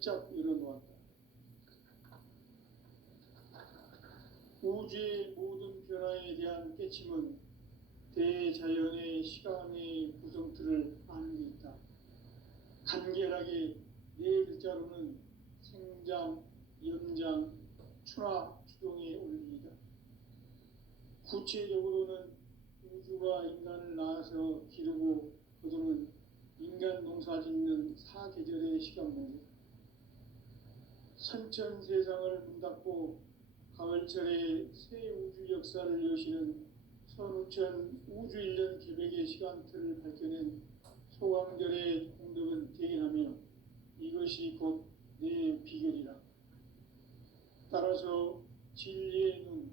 활짝 열어놓았다. 우주의 모든 변화에 대한 깨침은 대자연의 시간의 구성틀을 아는 데 있다. 간결하게 네 글자로는 생장, 연장, 추나 추동의 원리이다. 구체적으로는 우주가 인간을 낳아서 기르고 거두는 인간 농사 짓는 사계절의 시간문이다. 선천 세상을 문닫고 가을철에 새 우주 역사를 여시는 선우천 우주일년 계백의 시간틀을 밝혀낸 소강절의 공덕은 대견하며 이것이 곧 내 비결이라. 따라서 진리의 눈,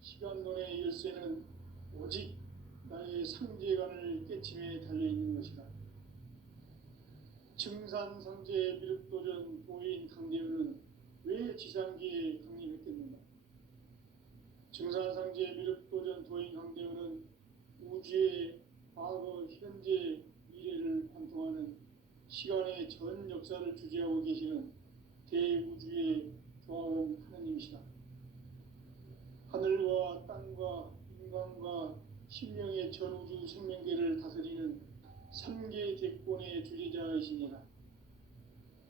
시간론의 열쇠는 오직 나의 상제관을 깨침에 달려있는 것이다. 증산상제 미륵도전 도인 강대우는 왜 지상기에 강림했겠는가? 증산상제 미륵도전 도인 강대우는 우주의 과거, 현재, 미래를 관통하는 시간의 전 역사를 주재하고 계시는 대우주의 조화원 하느님이시다. 하늘과 땅과 인간과 신명의 전우주 생명계를 다스리는 3계 대권의 주재자이시니라.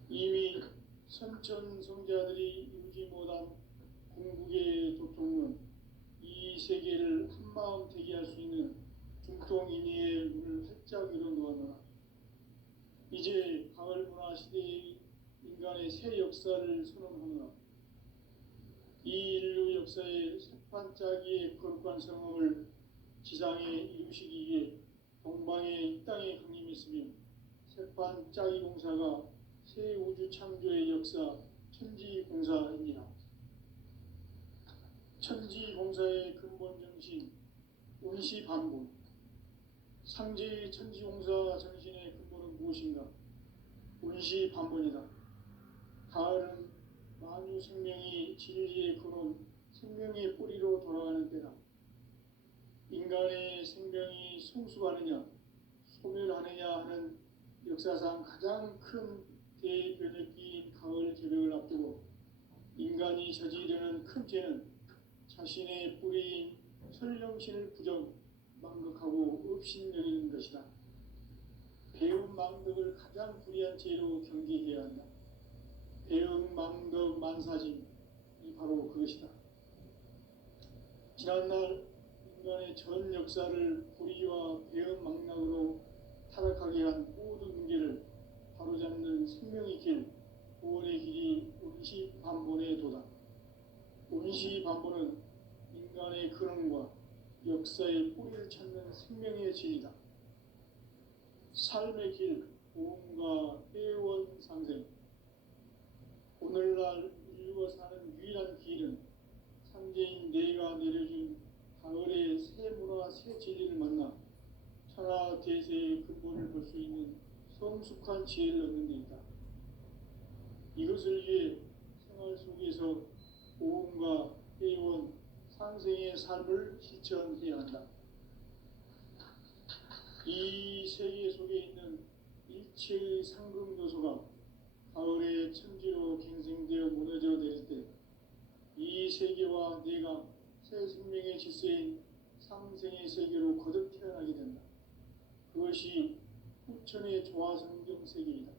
이미 선천성자들이 이루지 못한 궁극의 도통은 이 세계를 한마음 되게 할 수 있는 중통인의의 문을 활짝 열어놓았노라. 이제 가을 문화 시대의 인간의 새 역사를 선언하노라. 이 인류 역사의 새판짜기의 거룩한 성험을 지상에 이루시기 위해 동방에 이 땅에 강림했으며 새판짜기 공사가 새 우주 창조의 역사 천지공사입니다. 천지공사의 근본 정신 운시반본. 상제의 천지공사 정신의 근본은 무엇인가? 운시반본이다. 가을은 만유 생명이 진리의 근원, 생명의 뿌리로 돌아가는 때다. 인간의 생명이 성숙하느냐, 소멸하느냐 하는 역사상 가장 큰 대변혁기인 가을 개벽을 앞두고 인간이 저지르는 큰 죄는 자신의 뿌리인 설령신을 부정, 망극하고 업신여기는 것이다. 배운 망덕을 가장 불의한 죄로 경계해야 한다. 배응 망덕 만사짐이 바로 그것이다. 지난날 인간의 전 역사를 불의와 배응 망락으로 타락하게 한 모든 문제를 바로잡는 생명의 길, 구원의 길이 운시반본의 도다. 운시반본은 인간의 근원과 역사의 뿌리를 찾는 생명의 진리다. 삶의 길, 보험과 회원상생. 오늘날 인류가 사는 유일한 길은 상제인 내가 내려준 가을의 새 문화, 새 진리를 만나 천하 대세의 근본을 볼 수 있는 성숙한 지혜를 얻는 데 있다. 이것을 위해 생활 속에서 보험과 회원, 상생의 삶을 실천해야 한다. 이 세계 속에 있는 일체의 상금 요소가 가을의 천지로 갱생되어 무너져 내릴 때 이 세계와 내가 새 생명의 질서인 상생의 세계로 거듭 태어나게 된다. 그것이 후천의 조화성경 세계이다.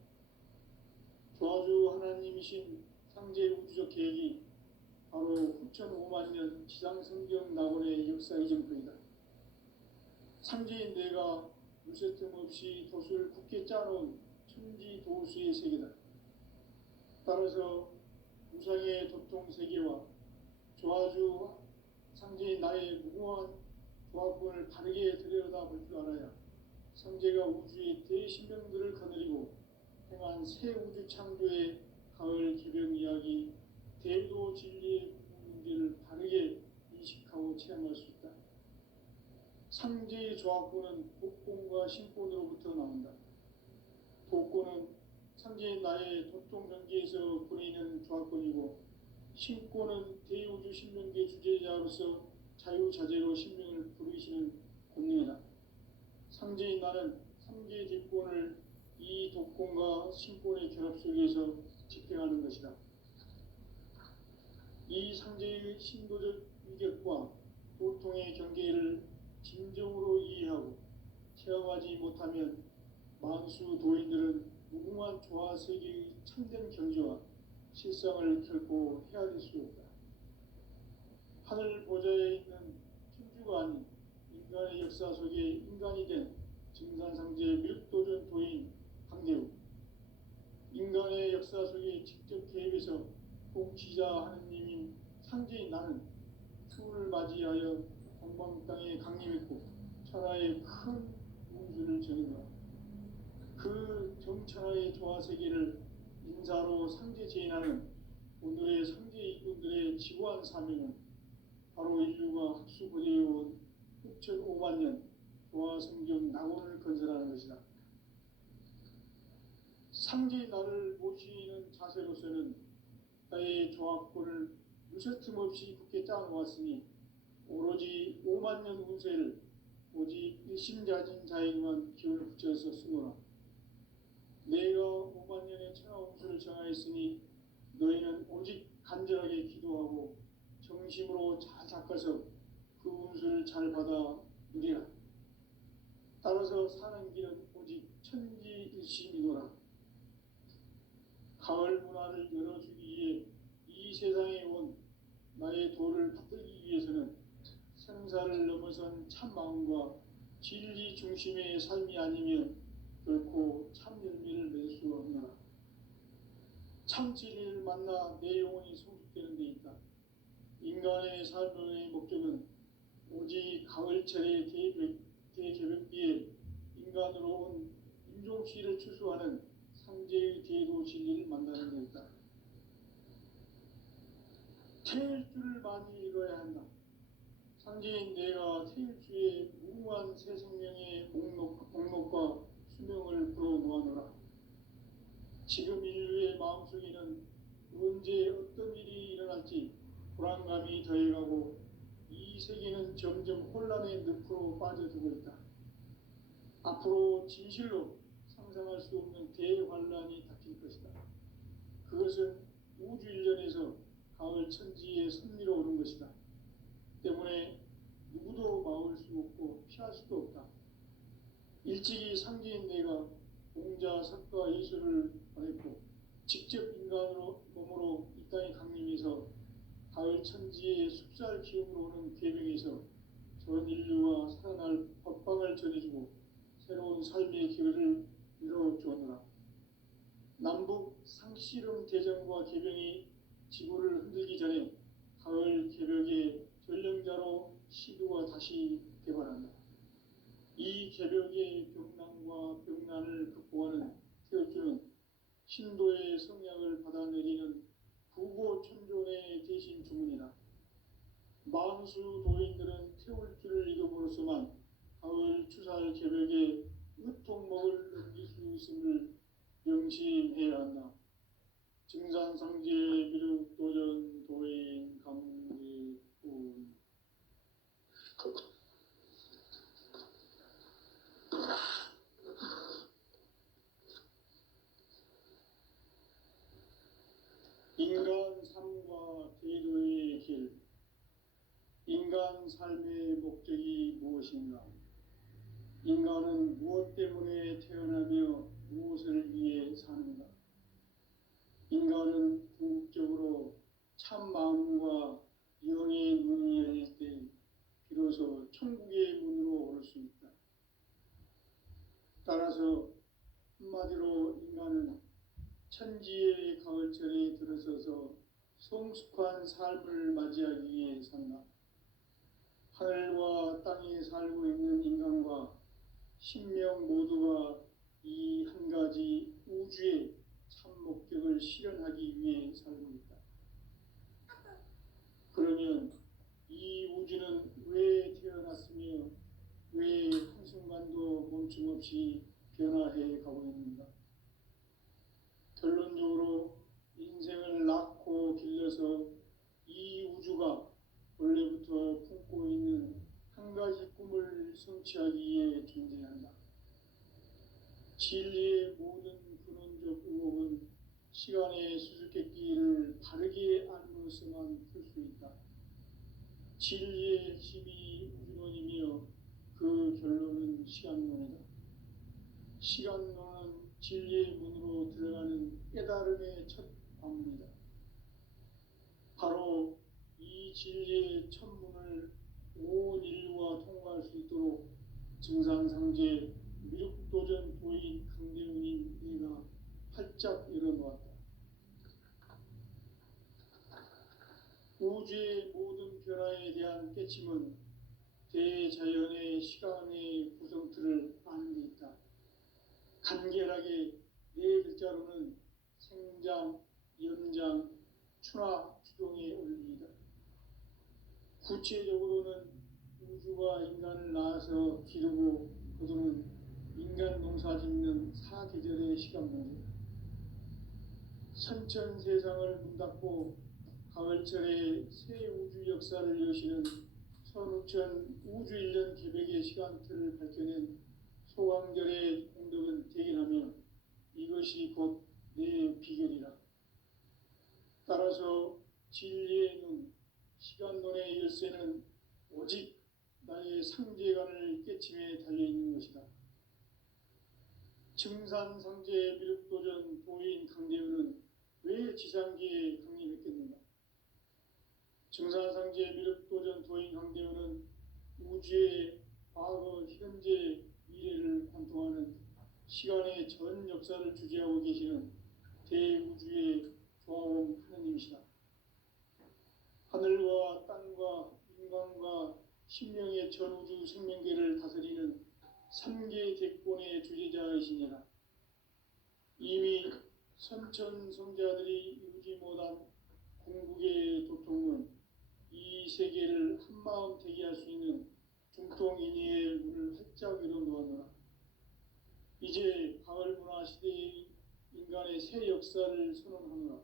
조화주 하나님이신 상제 우주적 계획이 바로 후천 5만 년 지상성경 낙원의 역사 이전부이다. 상제인 내가 물새틈 없이 도수를 굳게 짜놓은 천지 도수의 세계다. 따라서 무상의 도통 세계와 조화주 상제인 나의 무궁한 조화권을 바르게 들여다볼 줄 알아야 상제가 우주의 대신명들을 거느리고 행한 새 우주 창조의 가을 개벽 이야기, 대도 진리의 문제를 바르게 인식하고 체험할 수 있다. 상제의 조화권은 복권과 신권으로부터 나온다. 복권은 상제인 나의 도통 경계에서 보내는 조화권이고, 신권은 대우주 신명계 주제자로서 자유자재로 신명을 부르시는 권능이다. 상제인 나는 3계 대권을 이 독권과 신권의 결합 속에서 집행하는 것이다. 이 상제의 신도적 위격과 고통의 경계를 진정으로 이해하고 체험하지 못하면 만수 도인들은 무궁한 조화 세계의 참된 경지와 실상을 결코 헤아릴 수 없다. 하늘 보좌에 있는 천주가 아닌 인간의 역사 속에 인간이 된 증산상제 밀도전 도인 강대우, 인간의 역사 속에 직접 개입해서 통치자 하느님인 상제인 나는 추운을 맞이하여 동방 땅에 강림했고 천하의 큰 운수를 전했노라. 그 정천하의 조화 세계를 인사로 상제 제인하는 오늘의 상제 이군들의 지구한 사명은 바로 인류가 학수고대해온 6,500만 년 조화 성경 낙원을 건설하는 것이다. 상제 나를 모시는 자세로서는 나의 조합권을 무설틈 없이 굳게 짜놓았으니 오로지 5만 년 운세를 오직 일심자진 자에게만 기운을 붙여서 쓰노라. 내가 5만 년의 천하 운수를 정하였으니 너희는 오직 간절하게 기도하고 정심으로 잘 닦아서 그 운수를 잘 받아 누리라. 따라서 사는 길은 오직 천지일심이노라. 가을 문화를 열어주기 위해 이 세상에 온 나의 도를 받들기 위해서는 생사를 넘어선 참 마음과 진리 중심의 삶이 아니면 결코 참 열매를 맺을 수 없노라. 참 진리를 만나 내 영혼이 성숙되는 데 있다. 인간의 삶의 목적은 오직 가을철의 대개벽기에 인간으로 온 임종시를 추수하는 상제의 대도 진리를 만나는 데 있다. 태일주를 많이 읽어야 한다. 상제인 내가 태일주의 무궁한 새 생명의 목록과 수명을 불어놓아노라. 지금 인류의 마음속에는 언제 어떤 일이 일어날지 불안감이 더해가고 이 세계는 점점 혼란의 늪으로 빠져들고 있다. 앞으로 진실로 상상할 수 없는 대환란이 닥칠 것이다. 그것은 우주 일련에서 가을 천지에 선미로 오는 것이다. 때문에 누구도 막을 수 없고 피할 수도 없다. 일찍이 상제인 내가 공자, 석가, 예수를 보냈고 직접 인간으로 몸으로 이 땅에 강림해서 가을 천지의 숲살 기운으로 오는 계명에서 전 인류와 살아날 법방을 전해주고 새로운 삶의 길을 열어주었노라. 남북 상씨름 대전과 개병이 지구를 흔들기 전에 가을 개벽의 전령자로 시도가 다시 개발한다. 이 개벽의 병난과 병난을 극복하는 태울주는 신도의 성약을 받아내리는 부고천존의 대신 주문이다. 만수 도인들은 태울주를 읽음으로써만 가을 추살 개벽의 으통목을 넘길 수 있음을 명심해야 한다. 증산상제 비륵도전 도인 감리군. 인간 삶과 대도의 길. 인간 삶의 목적이 무엇인가? 인간은 무엇 때문에 태어나며 무엇을 위해 사는가? 인간은 궁극적으로 참 마음과 영의 눈이 열릴 때 비로소 천국의 문으로 올 수 있다. 따라서 한마디로 인간은 천지의 가을철에 들어서서 성숙한 삶을 맞이하기 위해 산다. 하늘과 땅에 살고 있는 인간과 신명 모두가 이 한 가지 우주의 참 목적을 실현하기 위해 살고 있다. 그러면 이 우주는 왜 태어났으며 왜 한순간도 멈춤없이 변화해 가고 있는가? 결론적으로 인생을 낳고 길러서 이 우주가 원래부터 품고 있는 한 가지 꿈을 성취하기 위해 존재한다. 진리의 모든 시간의 수수께끼를 바르게 알므로서만 풀 수 있다. 진리의 핵심이 우주론이며 그 결론은 시간론이다. 시간론은 진리의 문으로 들어가는 깨달음의 첫 관문이다. 바로 이 진리의 첫 문을 온 인류가 통과할 수 있도록 증산상제 미륵도전 도인 강대훈인 내가 활짝 열어놓았다. 우주의 모든 변화에 대한 깨침은 대자연의 시간의 구성틀을 아는 데 있다. 간결하게 네 글자로는 생장, 연장, 추나 추동의 원리이다. 구체적으로는 우주가 인간을 낳아서 기르고 거두는 인간 농사 짓는 사계절의 시간문이다. 선천세상을 문닫고 가을철에 새 우주 역사를 여시는 선우천 우주일년 개백의 시간틀을 밝혀낸 소강절의 공덕은 대견하며 이것이 곧 내 비결이라. 따라서 진리의 눈, 시간론의 열쇠는 오직 나의 상제관을 깨침에 달려있는 것이다. 증산상제 미륵도전 도인 강대훈은 왜 지상계에 강림했겠는가? 증산상제 미륵도전 도인 강대훈은 우주의 과거, 현재, 미래를 관통하는 시간의 전 역사를 주재하고 계시는 대우주의 조화원 하느님이시다. 하늘과 땅과 인간과 신명의 전우주 생명계를 다스리는 3계 대권의 주재자이시니라. 이미 선천성자들이 이루지 못한 궁극의 도통은 이 세계를 한마음 되게 할 수 있는 중통인의의 문을 활짝 열어놓았노라. 이제 가을 문화 시대의 인간의 새 역사를 선언하노라.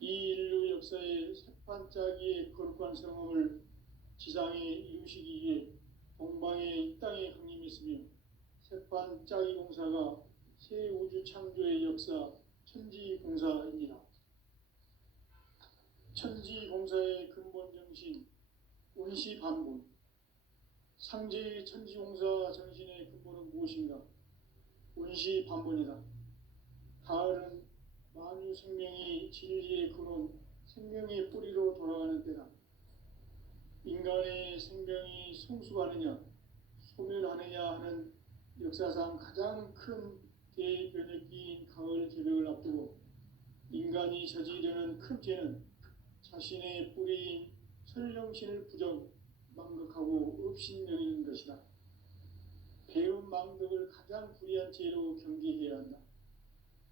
이 인류 역사의 새반짝이의 거룩한 성함을 지상에 이루시기 위해 동방의 이 땅에 강림했으며 새반짝이 공사가 새 우주 창조의 역사 천지공사이니라. 천지공사의 근본 정신 운시반본. 상제의 천지공사 정신의 근본은 무엇인가? 운시반본이다. 가을은 만유 생명이 진리의 근원, 생명의 뿌리로 돌아가는 때다. 인간의 생명이 성숙하느냐, 소멸하느냐 하는 역사상 가장 큰 대변혁기인 가을 개벽을 앞두고 인간이 저지르는 큰 죄는 자신의 뿌리인 설령신을 부정, 망각하고 업신여기는 것이다. 배움 망덕을 가장 불의한 죄로 경계해야 한다.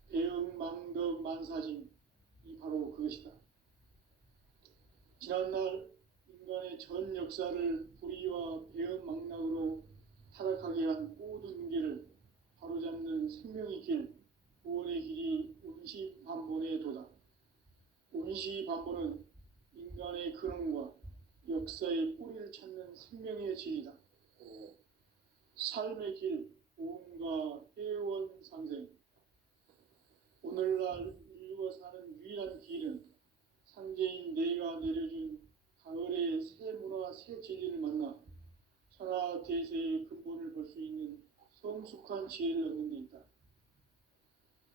배움 망덕 만사짐, 이 바로 그것이다. 지난날 인간의 전 역사를 불의와 배움 망락으로 타락하게 한 모든 문제를 바로잡는 생명의 길, 구원의 길이 운시반본의 도다. 운시반본은 인간의 근원과 역사의 뿌리를 찾는 생명의 진리다. 삶의 길, 보험과 회원 상생. 오늘날 인류가 사는 유일한 길은 상제인 내가 내려준 가을의 새 문화, 새 진리를 만나 천하 대세의 근본을 볼 수 있는 성숙한 지혜를 얻는 데 있다.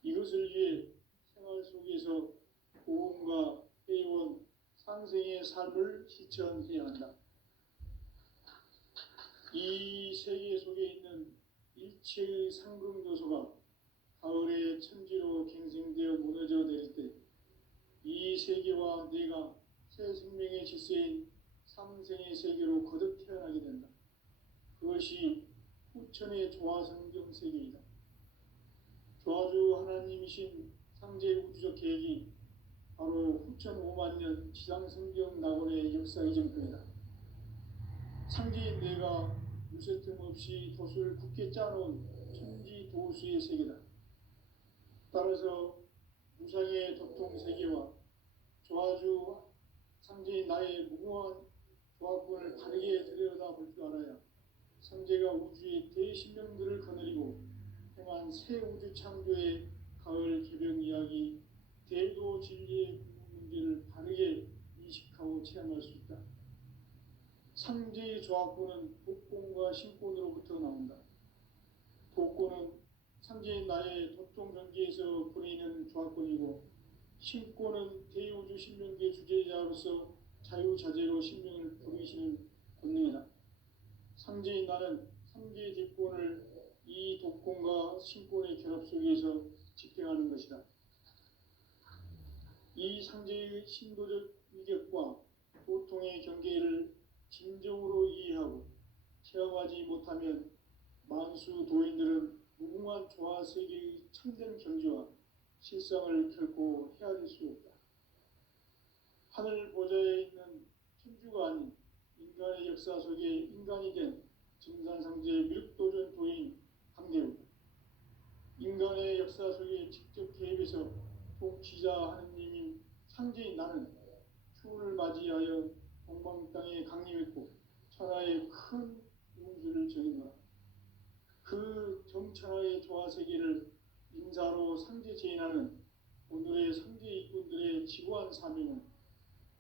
이것을 위해 생활 속에서 보험과 회원, 상생의 삶을 실천해야 한다. 이 세계 속에 있는 일체의 상금 요소가 가을의 천지로 갱생되어 무너져 내릴 때 이 세계와 내가 새 생명의 질서인 상생의 세계로 거듭 태어나게 된다. 그것이 후천의 조화성경 세계이다. 조화주 하나님이신 상제 우주적 계획이 바로 후천 5만 년 지상성경 낙원의 역사 이정표이다. 상제인 내가 유세 틈 없이 도수를 굳게 짜놓은 천지 도수의 세계다. 따라서 무상의 도통 세계와 조화주 상제인 나의 무궁한 조화권을 바르게 들여다볼 줄 알아야 상제가 우주의 대신령들을 거느리고 행한 새 우주 창조의 가을 개벽 이야기, 대도 진리의 문제를 바르게 인식하고 체험할 수 있다. 상제의 조합구는 복권과 신권으로부터 나온다. 복권은 상제인 나의 도통 경계에서 보내는 조합권이고, 신권은 대우주 신명계 주제자로서 자유자재로 신명을 부르시는 권능이다. 상제인 나는 상제의 대권을 이 독권과 신권의 결합 속에서 집행하는 것이다. 이 상제의 신도적 위격과 도통의 경계를 진정으로 이해하고 체험하지 못하면 만수 도인들은 무궁한 조화 세계의 참된 경지와 실상을 결코 헤아릴 수 없다. 하늘 보좌에 있는 천주가 아닌 인간의 역사 속에 인간이 된 증산상제 미륵도전 도인 강대우, 인간의 역사 속에 직접 개입해서 통치자 하느님인 상제인 나는 추운을 맞이하여 동방 땅에 강림했고 천하의 큰 운수를 정인노라. 그 정천하의 조화세계를 인사로 상제 제인하는 오늘의 상제 일꾼들의 지구한 사명은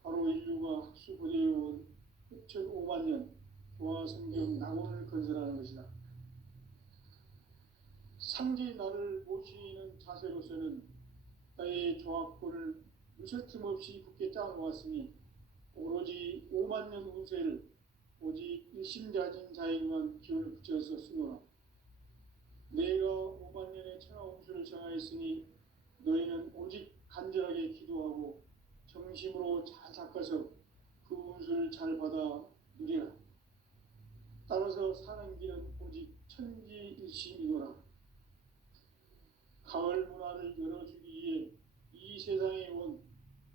바로 인류가 학수고대해온 6,500만 년 조화성경 낙원을 건설하는 것이다. 상제인 나를 모시는 자세로서는 나의 조합권을 무설틈 없이 굳게 짜놓았으니 오로지 5만 년 운세를 오직 일심자진 자에게만 기운을 붙여서 쓰노라. 내가 5만 년의 천하 운수를 정하였으니 너희는 오직 간절하게 기도하고 정심으로 잘 닦아서 그 운수를 잘 받아 누리라. 따라서 사는 길은 오직 천지일심이노라. 가을 문화를 열어주기 위해 이 세상에 온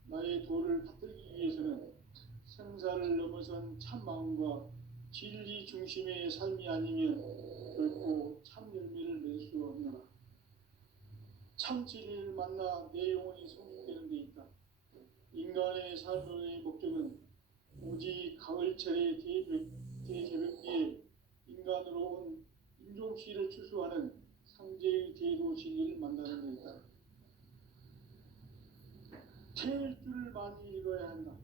나의 도를 받들기 위해서는 생사를 넘어선 참 마음과 진리 중심의 삶이 아니면 결코 참 열매를 맺을 수 없노라. 참 진리를 만나 내 영혼이 성숙되는 데 있다. 인간의 삶의 목적은 오직 가을철의 대개벽기에 인간으로 온 인종시를 추수하는 상제의 대도 진리를 만나는 데 있다. 태일주를 많이 읽어야 한다.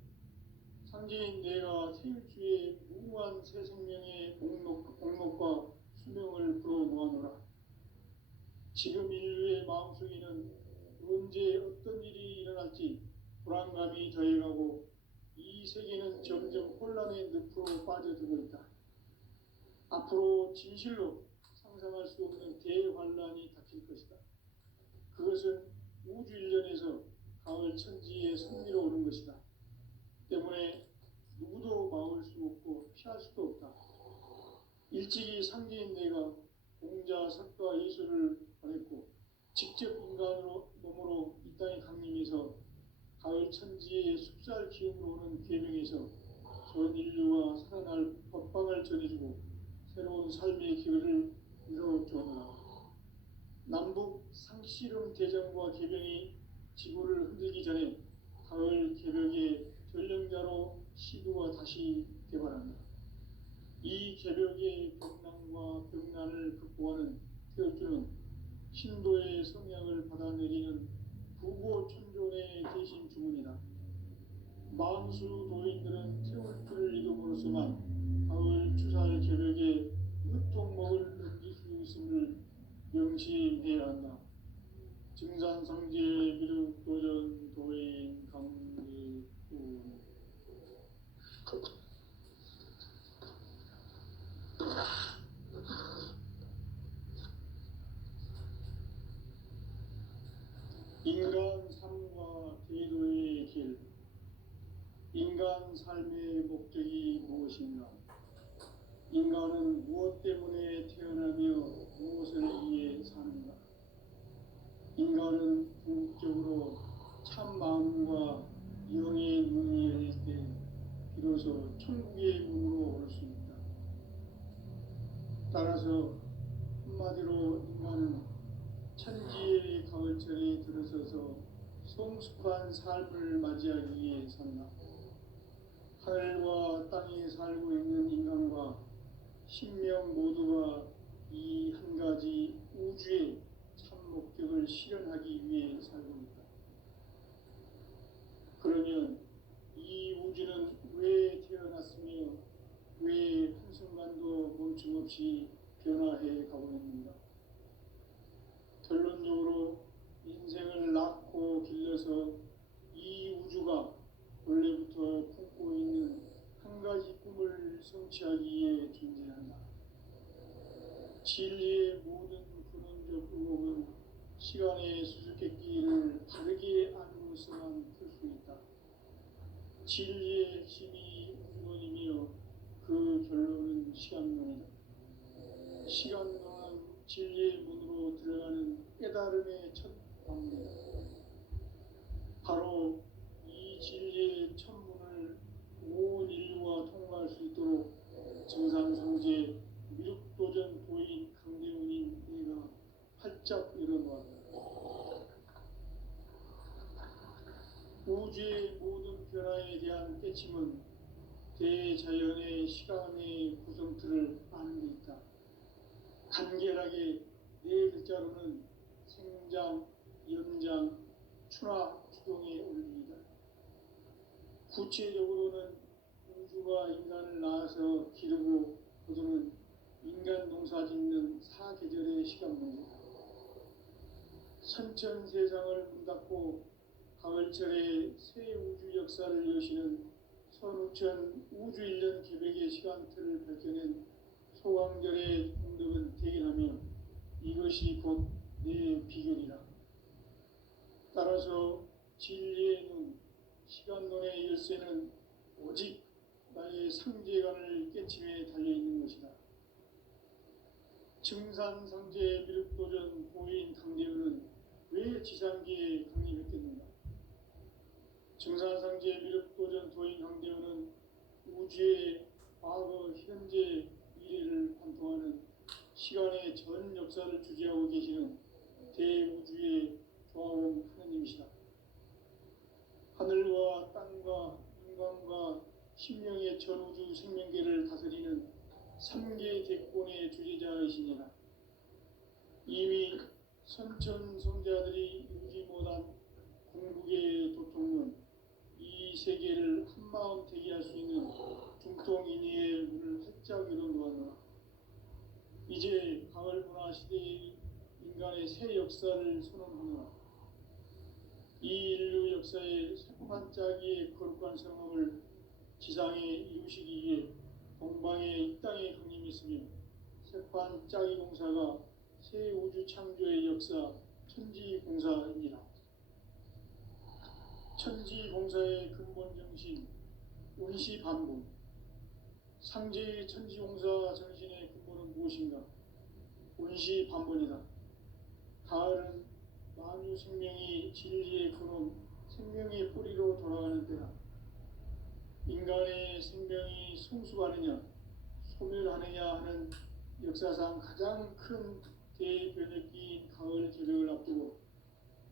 상제인 내가 태일주의 무궁한 새 생명의 목록과 수명을 불어 모아노라. 지금 인류의 마음속에는 언제 어떤 일이 일어날지 불안감이 더해가고 이 세계는 점점 혼란의 늪으로 빠져들고 있다. 앞으로 진실로 상상할 수 없는 대환란이 닥칠 것이다. 그것은 우주 일련에서 가을 천지의 승리로 오는 것이다. 때문에 누구도 막을 수 없고 피할 수도 없다. 일찍이 상제인 내가 공자, 석가, 예수를 보냈고 직접 인간으로 몸으로 이 땅에 강림해서 가을 천지의 숲살 기운으로 오는 계명에서 전 인류가 살아날 법방을 전해주고 새로운 삶의 기회를 이뤄주었노라. 남북 상씨름 대전과 개병이 지구를 흔들기 전에 가을 개벽의 전령자로 시도가 다시 개발합니다. 이 개벽의 벽난과 벽난을 극복하는 태엽주는 신도의 성향을 받아내리는 부고천존의 대신 주문이다. 만수 도인들은 태울주를 이름으로서만 가을 추살 개벽에 으통먹을 넘길 수 있음을 명심해야 한다. 증산상제 미륵도전 도인 강대우. 인간 삶과 대도의 길. 인간 삶의 목적이 무엇인가? 인간은 무엇 때문에 태어나며 무엇을 위해 사는가? 인간은 궁극적으로 참 마음과 영의 눈이 열릴 때 비로소 천국의 문으로 올 수 있다. 따라서 한마디로 인간은 천지의 가을철에 들어서서 성숙한 삶을 맞이하기 위해 산다. 하늘과 땅에 살고 있는 인간과 신명 모두가 이 한 가지 우주의 참 목적을 실현하기 위해 살고 있다. 그러면 이 우주는 왜 태어났으며 왜 한순간도 멈춤없이 변화해 가고 있는가? 결론적으로 인생을 낳고 길러서 이 우주가 원래부터 품고 있는 한 가지 꿈을 성취하기 위해 존재한다. 진리의 모든 근원적 의혹은 시간의 수수께끼를 바르게 알고서만 풀 수 있다. 진리의 핵심이 우주론이며 그 결론은 시간론이다. 시간론은 진리의 문으로 들어가는 깨달음의 첫 방문이다. 바로 이 진리의 첫 문을 온 인류가 통과할 수 있도록 정상성제 미륵도전 도인 강대훈인 내가 활짝 열어놓았다. 우주의 모든 변화에 대한 깨침은 대자연의 시간의 구성틀을 아는 데 있다. 간결하게 네 글자로는 생장, 연장, 추나 추동의 원리이다. 구체적으로는 우주가 인간을 낳아서 기르고 거두는 인간 농사 짓는 사계절의 시간문이다. 선천세상을 문 닫고 가을철에 새 우주 역사를 여시는 선우천 우주일년 계백의 시간틀을 밝혀낸 소강절의 공덕은 대견하며 이것이 곧 내 비결이라. 따라서 진리의 눈, 시간론의 열쇠는 오직 나의 상제관을 깨침에 달려있는 것이다. 증산상제 미륵도전 도인 강대훈은 왜 지상기에 강림했겠는가? 증산상제 미륵도전 도인 강대훈은 우주의 과거, 현재, 미래를 관통하는 시간의 전 역사를 주재하고 계시는 대우주의 조화원 하느님이시다. 하늘과 땅과 인간과 심령의 전우주 생명계를 다스리는 3개 대권의 주재자이시니라. 이미 선천성자들이 이루지 못한 궁극의 도통론, 이 세계를 한마음 대기할 수 있는 중통인의의 문을 활짝 열어놓았노라. 이제 가을 문화 시대의 인간의 새 역사를 선언하노라. 이 인류 역사의 새판짜기의 거룩한 성함을 지상에 이루시기 위해 동방의 이 땅에 강림했으며 새판짜기 공사가 새 우주 창조의 역사 천지공사입니다. 천지공사의 근본 정신 운시반복. 상제의 천지공사 정신의 근본은 무엇인가? 운시반복이다. 가을은 만유 생명이 진리의 근원, 생명의 뿌리로 돌아가는 때다. 인간의 생명이 성숙하느냐, 소멸하느냐 하는 역사상 가장 큰 대변혁기인 가을 개벽을 앞두고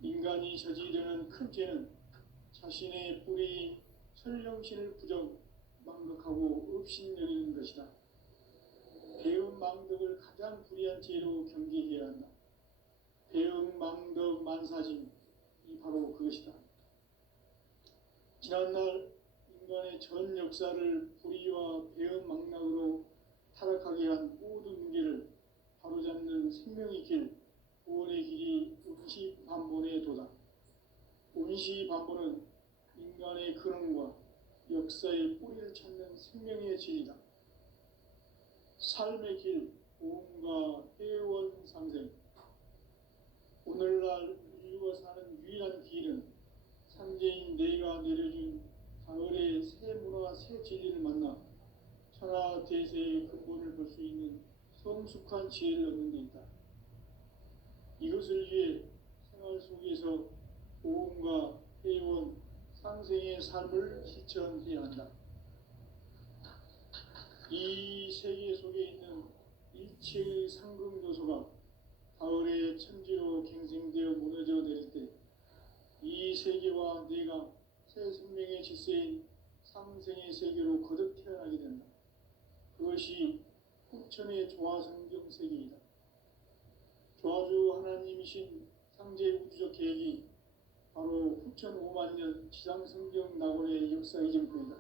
인간이 저지르는 큰 죄는 자신의 뿌리인 설령신을 부정, 망각하고 업신여기는 것이다. 배은망덕을 가장 불의한 죄로 경계해야 한다. 배은망덕 만사짐이 바로 그것이다. 지난날 인간의 전 역사를 불의와 배은망락으로 타락하게 한 모든 문제를 바로잡는 생명의 길, 구원의 길이 운시반본의 도다. 운시반본은 인간의 근원과 역사의 뿌리를 찾는 생명의 진리다. 삶의 길, 보험과 회원상생. 오늘날 인류가 사는 유일한 길은 삼재인 내가 내려준 가을의 새 문화, 새 진리를 만나 천하 대세의 근본을 볼 수 있는 성숙한 지혜를 얻는 데 있다. 이것을 위해 생활 속에서 보험과 회원, 상생의 삶을 실천해야 한다. 이 세계 속에 있는 일체의 상금 요소가 가을의 천지로 갱생되어 무너져 내릴 때 이 세계와 내가 새 생명의 질서인 상생의 세계로 거듭 태어나게 된다. 그것이 후천의 조화성경 세계이다. 조아주 하나님이신 상제 우주적 계획이 바로 후천 5만 년 지상성경 낙원의 역사 이전표이다.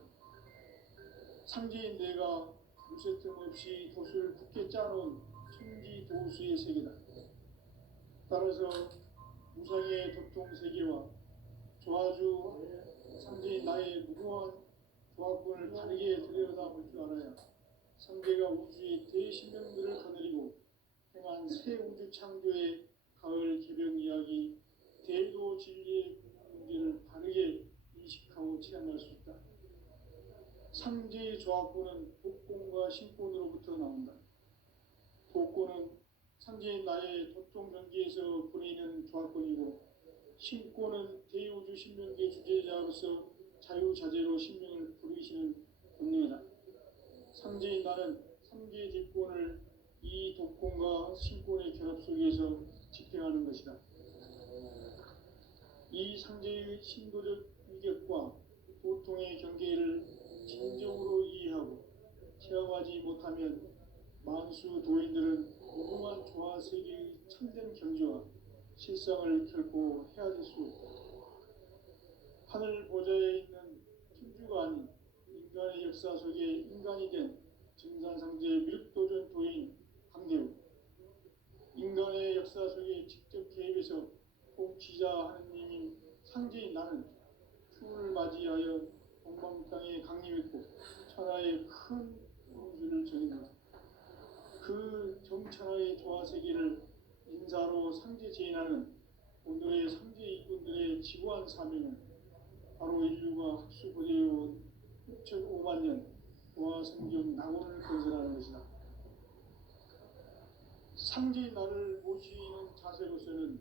상제인 내가 무쇠 틈 없이 도수를 굳게 짜놓은 천지 도수의 세계다. 따라서 무상의 도통 세계와 조아주 상제인 나의 무고한 조합권을 다르게 들여다볼 줄 알아야 상제가 우주의 대신명들을 거느리고 행한 새 우주 창조의 가을 개벽 이야기, 대도 진리의 문제를 바르게 인식하고 체험할 수 있다. 상제의 조합권은 독권과 신권으로부터 나온다. 독권은 상제인 나의 도통 경계에서 보내는 조합권이고, 신권은 대우주 신명계 주제자로서 자유자재로 신명을 부르시는 본능이다. 상제인 나는 상제의 뒷권을 이 독권과 신권의 결합 속에서 집행하는 것이다. 이 상제의 신도적 위격과 도통의 경계를 진정으로 이해하고 체험하지 못하면 만수 도인들은 무궁한 조화 세계의 참된 경지와 실상을 결코 헤아릴 수 없다. 하늘 보좌에 있는 천주가 아닌 인간의 역사 속에 인간이 된 증산상제 미륵도전 도인 강대우, 인간의 역사 속에 직접 개입해서 통치자 하느님인 상제인 나는 추운을 맞이하여 동방 땅에 강림했고 천하의 큰 우주를 정의한다. 그 정천하의 조화세계를 인사로 상제 제인하는 오늘의 상제 이꾼들의 지구한 사명은 바로 인류가 학수고대해온 6,5만 년 조화성경 낙원을 건설하는 것이다. 상제인 나를 모시는 자세로서는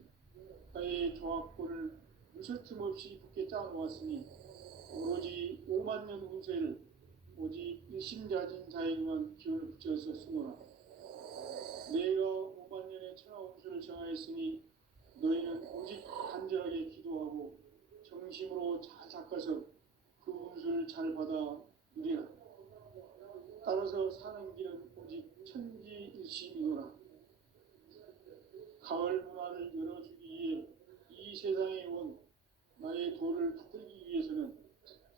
나의 조합권을 무쇠틈 없이 굳게 짜놓았으니 오로지 5만 년 운세를 오직 일심자진 자에게만 기운을 붙여서 쓰노라. 내가 5만 년의 천하 운수를 정하였으니 너희는 오직 간절하게 기도하고 정심으로 잘 닦아서 그 운수를 잘 받아 누리라. 따라서 사는 길은 오직 천지일심이노라. 가을 문화를 열어주기 위해 이 세상에 온 나의 도를 붙들기 위해서는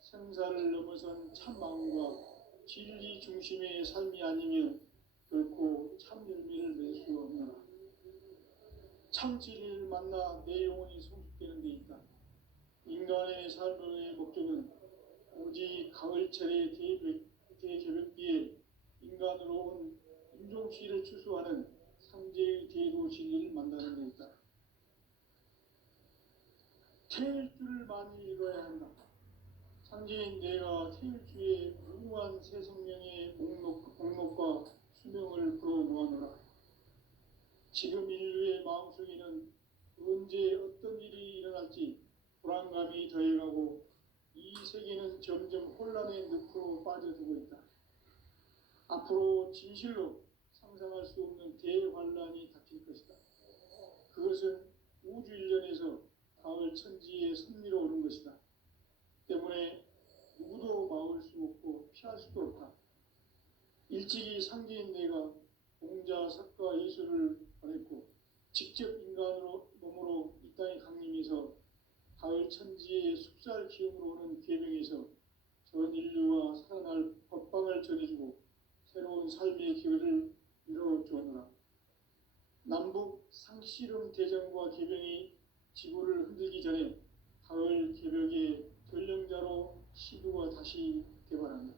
생사를 넘어선 참마음과 진리 중심의 삶이 아니면 결코 참 열매를 낼 수 없노라. 참 진리를 만나 내 영혼이 성숙되는 데 있다. 인간의 삶의 목적은 오직 가을철의 대개벽기에 인간으로 온 인종시를 추수하는 상제의 대도 진리를 만나는 데 있다. 태일주를 많이 읽어야 한다. 상제인 내가 태일주의 무궁한 새 생명의 목록과 수명을 불어 모아노라. 지금 인류의 마음속에는 언제 어떤 일이 일어날지 불안감이 더해가고 이 세계는 점점 혼란의 늪으로 빠져들고 있다. 앞으로 진실로 상상할 수 없는 대환란이 닥칠 것이다. 그것은 우주 일련에서 가을 천지의 섭리로 오는 것이다. 때문에 누구도 막을 수 없고 피할 수도 없다. 일찍이 상제인 내가 공자, 석가, 예수를 보냈고 직접 인간으로 몸으로 이 땅에 강림해서 가을 천지의 숲살 기움으로 오는 계명에서 전 인류와 살아날 법방을 전해주고 새로운 삶의 기회를 이뤄주었노라. 남북 상씨름 대전과 개병이 지구를 흔들기 전에 가을 개벽의 전령자로 시도가 다시 개발한다.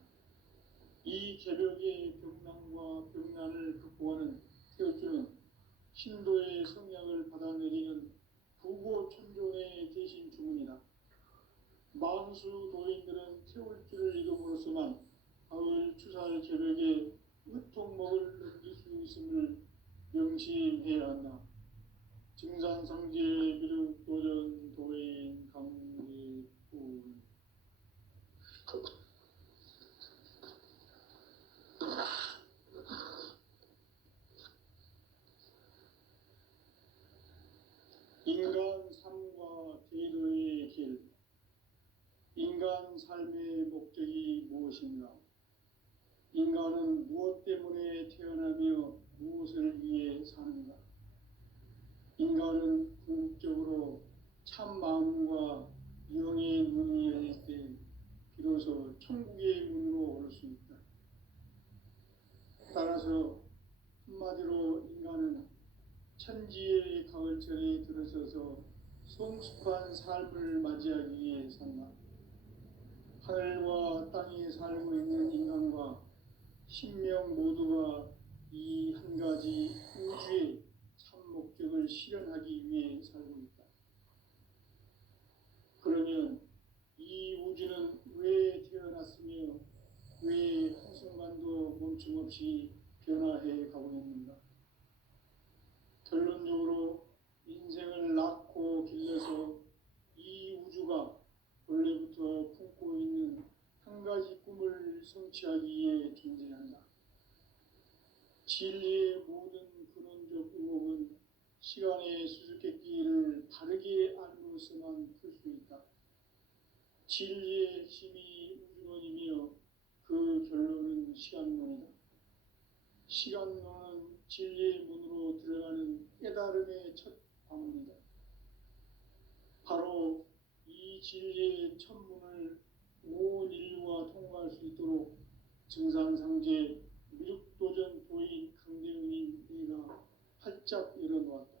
이 개벽의 병난과 병난을 극복하는 태울주는 신도의 성약을 받아내리는 부고천존의 대신 주문이다. 만수 도인들은 태울주를 읽음으로써만 가을 추살 개벽의 의통목을 느낄 수 있음을 명심해야 한다. 증산상제 미륵도전 도인 강리꾼 인간 삶과 제도의 길. 인간 삶의 목적이 무엇인가? 인간은 무엇 때문에 태어나며 무엇을 위해 사는가? 인간은 궁극적으로 참 마음과 영의 문이 열릴 때 비로소 천국의 문으로 오를 수 있다. 따라서 한마디로 인간은 천지의 가을철에 들어서서 성숙한 삶을 맞이하기 위해 산다. 하늘과 땅에 살고 있는 인간과 신명 모두가 이 한 가지 우주의 참 목적을 실현하기 위해 살고 있다. 그러면 이 우주는 왜 태어났으며 왜 한순간도 멈춤없이 변화해 가고 있는가? 결론적으로 인생을 낳고 길러서 이 우주가 원래부터 품고 있는 한 가지 꿈을 성취하기 위해 존재한다. 진리의 모든 근원적 의혹은 시간의 수수께끼를 바르게 알므로서만 풀 수 있다. 진리의 핵심이 우주론이며 그 결론은 시간론이다. 시간론은 진리의 문으로 들어가는 깨달음의 첫 방문이다. 바로 이 진리의 첫 문을 온 인류가 통과할 수 있도록 증산상제 미륵도전 도인 강대은인 내가 활짝 열어놓았다.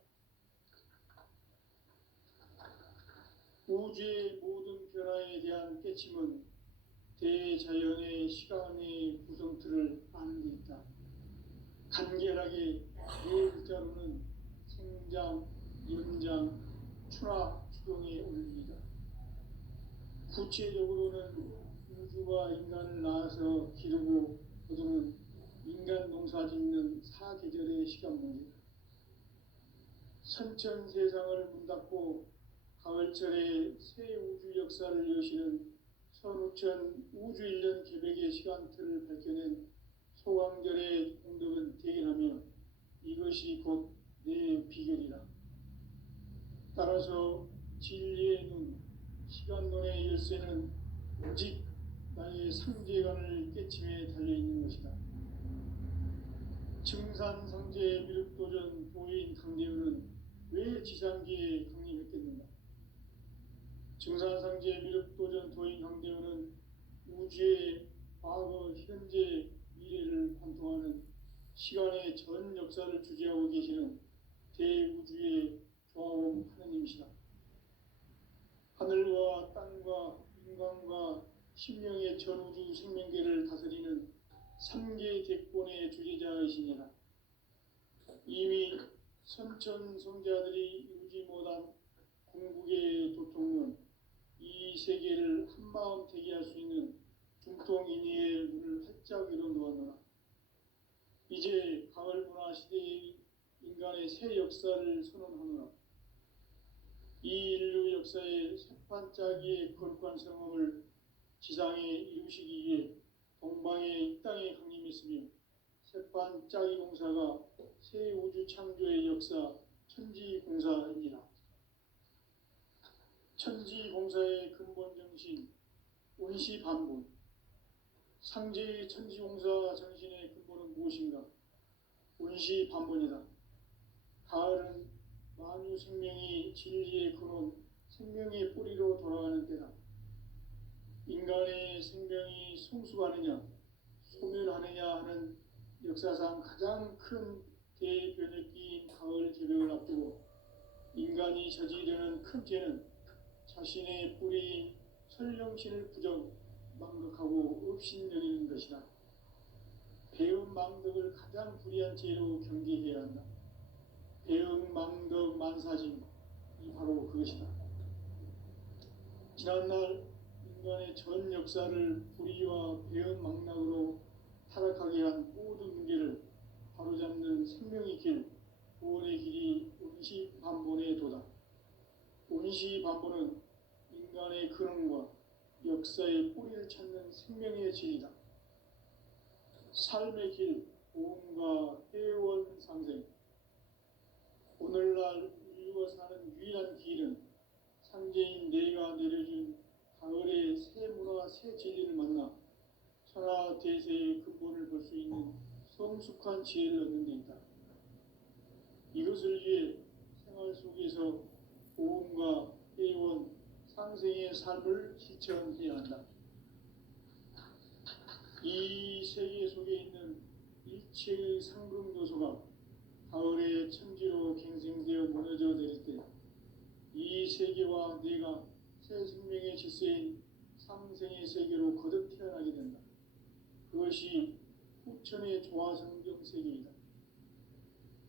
우주의 모든 변화에 대한 깨침은 대자연의 시간의 구성틀을 아는 데 있다. 간결하게 네 글자로는 생장, 연장, 추락, 추동의 원리이다. 구체적으로는 우주가 인간을 낳아서 기르고 거두는 인간 농사 짓는 사계절의 시간 문제다. 선천 세상을 문 닫고 가을철에 새 우주 역사를 여시는 선우천 우주 1년 계백의 시간틀을 밝혀낸 소강절의 공덕은 대견하며 이것이 곧 내 비결이다. 따라서 진리의 눈, 시간론의 열쇠는 오직 나의 상제관을 깨침에 달려있는 것이다. 증산상제 미륵도전 도인 강대우는 왜 지상계에 강림했겠는가? 증산상제 미륵도전 도인 강대우는 우주의 과거, 현재, 미래를 관통하는 시간의 전 역사를 주재하고 계시는 대우주의 조화원 하느님이시다. 하늘과 땅과 인간과 신명의 전우주 생명계를 다스리는 3개 대권의 주제자이시니라. 이미 선천성자들이 이루지 못한 궁극의 도통론, 이 세계를 한마음 되게 할 수 있는 중통인의의 문을 활짝 열어놓았노라. 이제 가을 문화 시대의 인간의 새 역사를 선언하노라. 이 인류 역사의 새판짜기의 거룩한 성험을 지상에 이루시기 위해 동방에 이 땅에 강림했으며 새판짜기 공사가 새 우주 창조의 역사 천지공사입니다. 천지공사의 근본 정신 원시반본, 상제의 천지공사 정신의 근본은 무엇인가? 원시반본이다. 가을은 만유 생명이 진리의 근원, 생명의 뿌리로 돌아가는 때다. 인간의 생명이 성숙하느냐, 소멸하느냐 하는 역사상 가장 큰 대변혁기인 가을 개벽을 앞두고 인간이 저지르는 큰 죄는 자신의 뿌리인 설령신을 부정, 망각하고 업신여기는 것이다. 배은 망덕을 가장 불의한 죄로 경계해야 한다. 배은 망덕 만사짐, 이 바로 그것이다. 지난날 인간의 전 역사를 불의와 배은 망락으로 타락하게 한 모든 문제를 바로잡는 생명의 길, 구원의 길이 원시반본의 도다. 원시반본은 인간의 근원과 역사의 뿌리를 찾는 생명의 진리다. 삶의 길, 보험과 해원상생. 오늘날 인류가 사는 유일한 길은 상제인 내가 내려준 가을의 새 문화, 새 진리를 만나 천하 대세의 근본을 볼 수 있는 성숙한 지혜를 얻는 데 있다. 이것을 위해 생활 속에서 보험과 해온 상생의 삶을 실천해야 한다. 이 세계 속에 있는 일체의 상금도서가 가을의 천지로 갱생되어 무너져 내릴 때 이 세계와 내가 새 생명의 질서인 상생의 세계로 거듭 태어나게 된다. 그것이 후천의 조화성경 세계이다.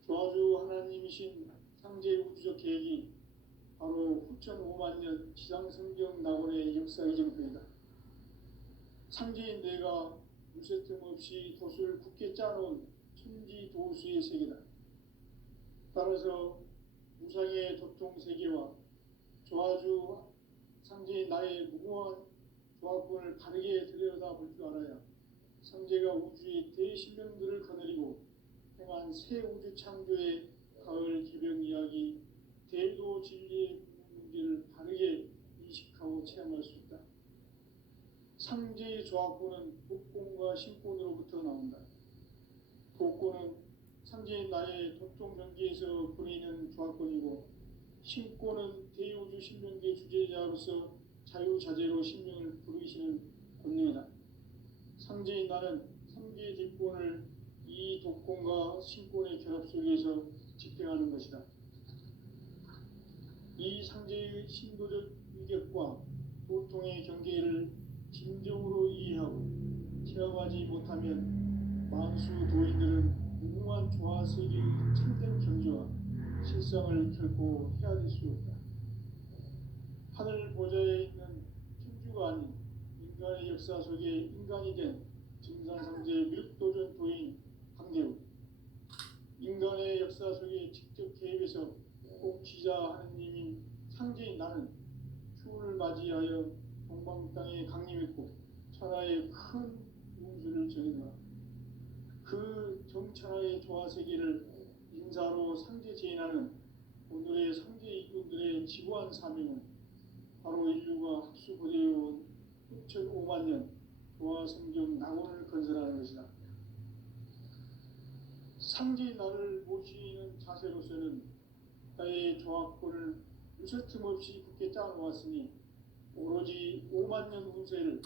조화주 하나님이신 상제 우주적 계획이 바로 후천 5만 년 지상성경 낙원의 역사 이정표이다. 상제인 내가 무쇠 틈 없이 돛을 굳게 짜놓은 천지도수의 세계다. 따라서 무상의 도통 세계와 조화주 상제인 나의 무궁한 조화권을 바르게 들여다볼 줄 알아야 상제가 우주의 대신명들을 거느리고 행한 새 우주 창조의 가을 개벽 이야기 대도 진리의 문제를 바르게 인식하고 체험할 수 있다. 상제의 조화권은 복권과 신권으로부터 나온다. 복권은 상제인 나의 도통 경계에서 보내는 조화권이고 신권은 대우주 신명계 주제자로서 자유자재로 신명을 부르시는 권능이다. 상제인 나는 상제의 뒷권을 이 독권과 신권의 결합 속에서 집행하는 것이다. 이 상제의 신도적 위격과 도통의 경계를 진정으로 이해하고 체험하지 못하면 만수 도인들은 무궁한 조화 세계의 참된 경지와 실상을 결코 헤아릴 수 없다. 하늘 보좌에 있는 천주가 아닌 인간의 역사 속에 인간이 된 증산상제 미륵도전 도인 강대우, 인간의 역사 속에 직접 개입해서 꼭지자 하느님인 상제인 나는 추운을 맞이하여 동방 땅에 강림했고 천하의 큰 운수를 정해놓아 그 정천하의 조화세계를 인사로 상제 제인하는 오늘의 상제 이군들의 지구한 사명은 바로 인류가 합수고대해온 6,5만 년 조화성경 낙원을 건설하는 것이다. 상제의 나를 모시는 자세로서는 나의 조화권을 무쇠 틈 없이 굳게 짜놓았으니 오로지 5만 년 운세를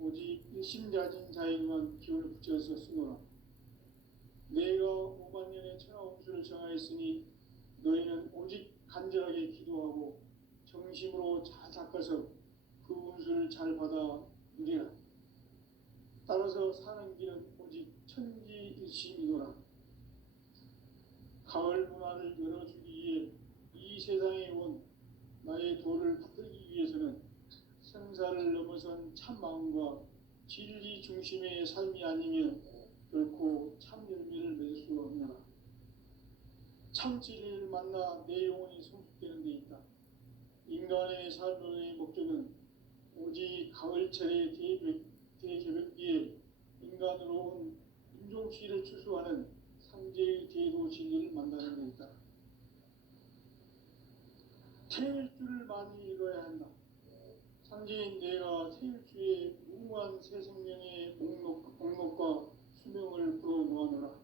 오직 일심자진 자에게만 기운을 붙여서 쓰노라. 내가 5만 년의 천하 운수를 정하였으니 너희는 오직 간절하게 기도하고 정심으로 잘 닦아서 그 운수를 잘 받아 누리라. 따라서 사는 길은 오직 천지일심이노라. 가을 문화를 열어주기 위해 이 세상에 온 나의 도를 받들기 위해서는 생사를 넘어선 참 마음과 진리 중심의 삶이 아니면 결코 참 열매를 맺을 수가 없노라. 참 진리를 만나 내 영혼이 성숙되는 데 있다. 인간의 삶의 목적은 오직 가을철의 대개벽기에 인간으로 온 인종시를 추수하는 상제의 대도 진리를 만나는 데 있다. 태일 줄을 많이 읽어야 한다. 상제인 내가 태일주의 무궁한 새 생명의 목록과 수명을 불어 모아놓으라.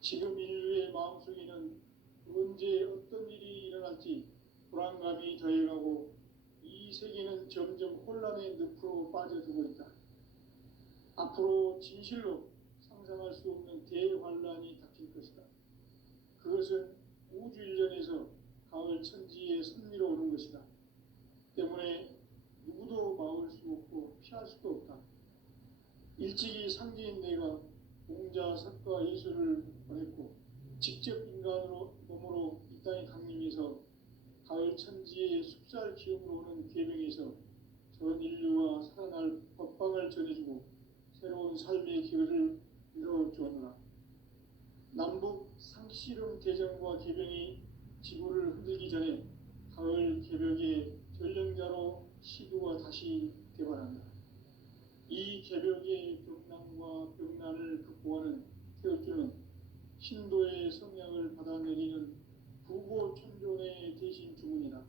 지금 인류의 마음속에는 언제 어떤 일이 일어날지 불안감이 더해가고 이 세계는 점점 혼란의 늪으로 빠져들고 있다. 앞으로 진실로 상상할 수 없는 대환란이 닥칠 것이다. 그것은 우주 일련에서 가을 천지의 섭리로 오는 것이다. 때문에 누구도 막을 수 없고 피할 수도 없다. 일찍이 상제인 내가 공자, 석가, 예수를 보냈고 직접 인간으로 몸으로 이 땅에 강림해서 가을 천지의 숲살 기업으로 오는 계명에서 전 인류와 살아날 법방을 전해주고 새로운 삶의 기회를 이뤄주었노라. 남북 상씨름 대전과 개병이 지구를 흔들기 전에 가을 개벽의 전령자로 시도가 다시 개발한다. 이 개벽의 병난과 병난을 극복하는 태우주는 신도의 성향을 받아내리는 부고천존의 대신 주문이다.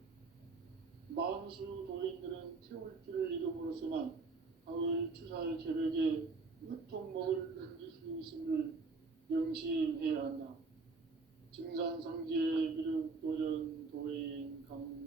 만수 도인들은 태울주를 이름으로서만 가을 추살 개벽에 으통목을 넘길 수 있음을 명심해야 한다. 증산상제 미륵 도전 도인 강